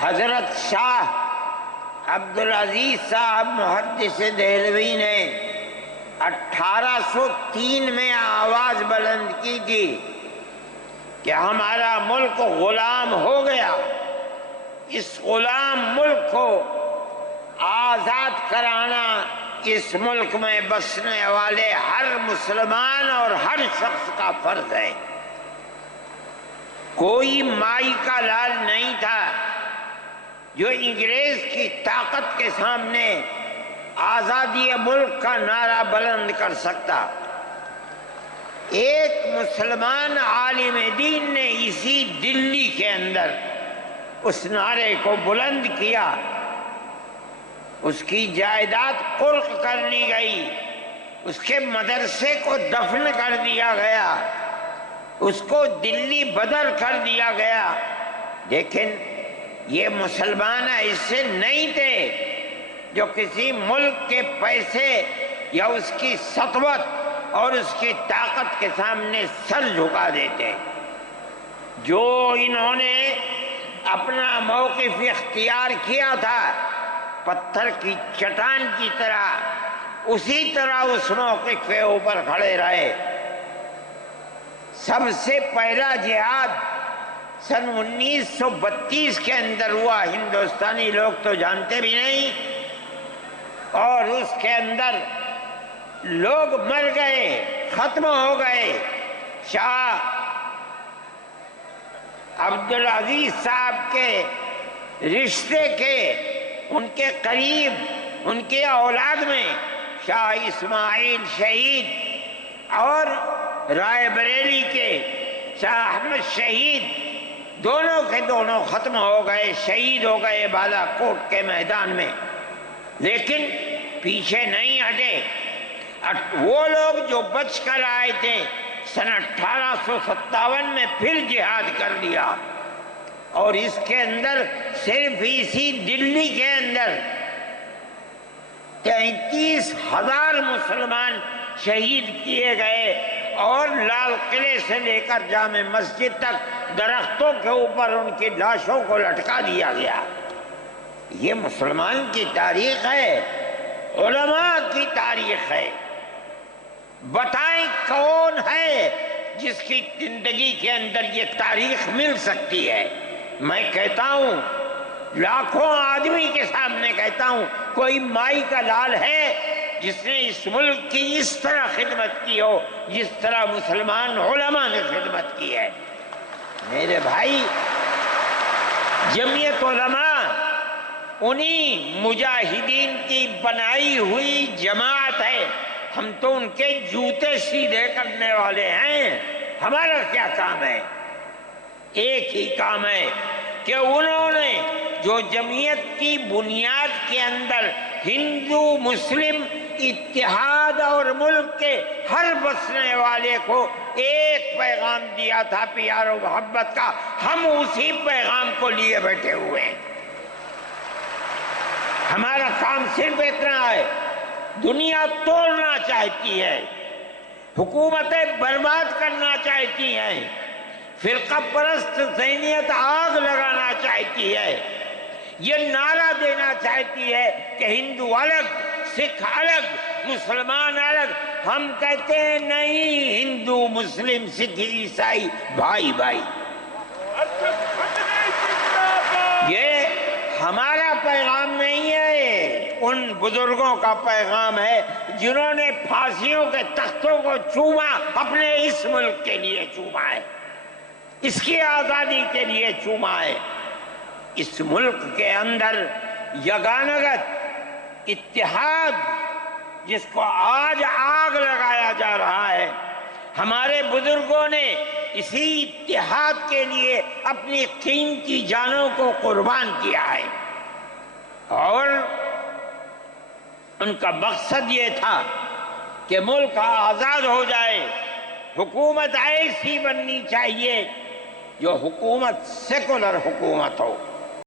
حضرت شاہ عبدالعزیز صاحب محدث دہلوی نے 1803 میں آواز بلند کی تھی کہ ہمارا ملک غلام ہو گیا، اس غلام ملک کو آزاد کرانا اس ملک میں بسنے والے ہر مسلمان اور ہر شخص کا فرض ہے۔ کوئی مائی کا لال نہیں تھا جو انگریز کی طاقت کے سامنے آزادی ملک کا نعرہ بلند کر سکتا۔ ایک مسلمان عالم دین نے اسی دلی کے اندر اس نعرے کو بلند کیا، اس کی جائیداد قرق کر لی گئی، اس کے مدرسے کو دفن کر دیا گیا، اس کو دلی بدر کر دیا گیا، لیکن یہ مسلمان ایسے نہیں تھے جو کسی ملک کے پیسے یا اس کی سطوت اور اس کی طاقت کے سامنے سر جھکا دیتے۔ جو انہوں نے اپنا موقف اختیار کیا تھا پتھر کی چٹان کی طرح، اسی طرح اس موقف کے اوپر کھڑے رہے۔ سب سے پہلا جہاد سن 1932 کے اندر ہوا، ہندوستانی لوگ تو جانتے بھی نہیں، اور اس کے اندر لوگ مر گئے، ختم ہو گئے۔ شاہ عبدالعزیز صاحب کے رشتے کے، ان کے قریب، ان کے اولاد میں شاہ اسماعیل شہید اور رائے بریلی کے شاہ احمد شہید، دونوں کے دونوں ختم ہو گئے، شہید ہو گئے بالا کوٹ کے میدان میں۔ لیکن پیچھے نہیں ہٹے۔ وہ لوگ جو بچ کر آئے تھے سن 1857 میں پھر جہاد کر دیا، اور اس کے اندر صرف اسی دلی کے اندر 33,000 مسلمان شہید کیے گئے، اور لال قلعے سے لے کر جامع مسجد تک درختوں کے اوپر ان کی لاشوں کو لٹکا دیا گیا۔ یہ مسلمان کی تاریخ ہے، علماء کی تاریخ ہے۔ بتائیں کون ہے جس کی زندگی کے اندر یہ تاریخ مل سکتی ہے؟ میں کہتا ہوں، لاکھوں آدمی کے سامنے کہتا ہوں، کوئی مائی کا لال ہے جس نے اس ملک کی اس طرح خدمت کی ہو جس طرح مسلمان علماء نے خدمت کی ہے؟ میرے بھائی، جمعیت علماء انہی مجاہدین کی بنائی ہوئی جماعت ہے۔ ہم تو ان کے جوتے سیدھے کرنے والے ہیں۔ ہمارا کیا کام ہے؟ ایک ہی کام ہے کہ انہوں نے جو جمعیت کی بنیاد کے اندر ہندو مسلم اتحاد اور ملک کے ہر بسنے والے کو ایک پیغام دیا تھا پیار و محبت کا، ہم اسی پیغام کو لیے بیٹھے ہوئے ہیں۔ ہمارا کام صرف اتنا ہے۔ دنیا توڑنا چاہتی ہے، حکومتیں برباد کرنا چاہتی ہیں، فرقہ پرست ذہنیت آگ لگانا چاہتی ہے، یہ نعرہ دینا چاہتی ہے کہ ہندو الگ، سکھ الگ، مسلمان الگ۔ ہم کہتے ہیں نہیں، ہندو مسلم سکھ عیسائی بھائی بھائی۔ یہ ہمارا پیغام نہیں ہے، ان بزرگوں کا پیغام ہے جنہوں نے پھانسیوں کے تختوں کو چوما، اپنے اس ملک کے لیے چوما ہے، اس کی آزادی کے لیے چوما ہے۔ اس ملک کے اندر یگانگت اتحاد جس کو آج آگ لگایا جا رہا ہے، ہمارے بزرگوں نے اسی اتحاد کے لیے اپنی قیمتی جانوں کو قربان کیا ہے، اور ان کا مقصد یہ تھا کہ ملک آزاد ہو جائے۔ حکومت ایسی بننی چاہیے جو حکومت سیکولر حکومت ہو۔